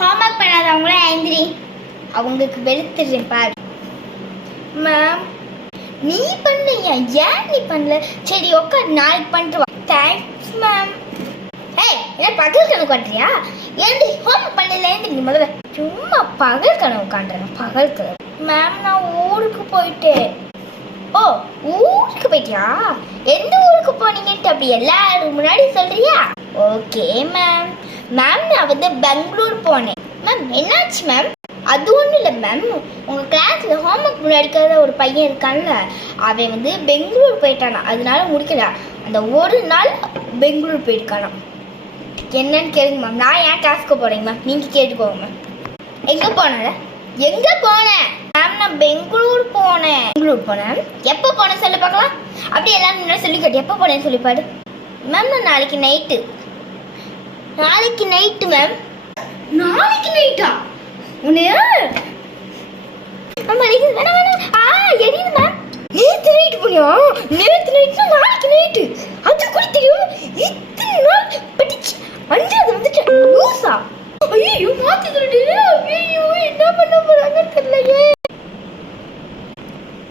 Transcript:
Homework பண்ணாதவங்கள எந்திரி, அவங்களுக்கு வெளுத்துடுறேன் பாரு. மேம் நீ பண்ணலையா? ஏன் நீ பண்ணல? சரி உட்கார், நாளைக்கு பண்ணிட்டு வா. Thanks ma'am. ஏய் என்ன பகல் கனவு காட்டுறியா? ஏன்டி ஹோம்ஒர்க் பண்ணல? ஏன்டி நீ முதல்ல சும்மா பகல் கனவு காட்டுறேன். பகல் கனவு மேம். நான் ஊருக்கு போயிட்டேன். ஓ ஊருக்கு போயிட்டியா? எந்த ஊருக்கு போனீங்கன்ட்டு அப்படி எல்லாரும் முன்னாடி சொல்றியா? Okay ma'am. மேம் நான் வந்து பெங்களூர் போனேன். மேம் என்னாச்சு மேம்? அது ஒன்றும் இல்லை மேம், உங்கள் கிளாஸில் ஹோம்ஒர்க் முடிக்காத ஒரு பையன் இருக்கான்ல, அவன் வந்து பெங்களூர் போயிட்டானா, அதனால முடிக்கல. அந்த ஒரு நாள் பெங்களூர் போயிருக்கானா. என்னன்னு கேளுங்க மேம். நான் ஏன் கிளாஸ்க்கு போகிறேங்க மேம், நீங்கள் கேட்டுக்கோங்க மேம். எங்கே போனேன்? எங்கே போனேன் மேம்? நான் பெங்களூர் போனேன். பெங்களூர் போனேன். எப்போ போனேன் சொல்லி பார்க்கலாம். அப்படி எல்லாரும் முன்னாடி சொல்லி கட்டி எப்போ போனேன்னு சொல்லிப்பாடு மேம். நான் நாளைக்கு நைட்டு. நாளைக்கு நைட்டு மேம். நாளைக்கு நைட்டா? உன்னையா அம்மா எரியுது மேம். நேற்று நைட்டு போனியா? நேற்று நைட்டு நாளைக்கு நைட்டு, அது கூட தெரியும். இத்தனை நாள் படிச்சு அஞ்சாவது வந்துட்டு லூசா? ஐயோ மாத்தி சொல்லிட்டு, ஐயோ என்ன பண்ண போறாங்கன்னு தெரியலையே.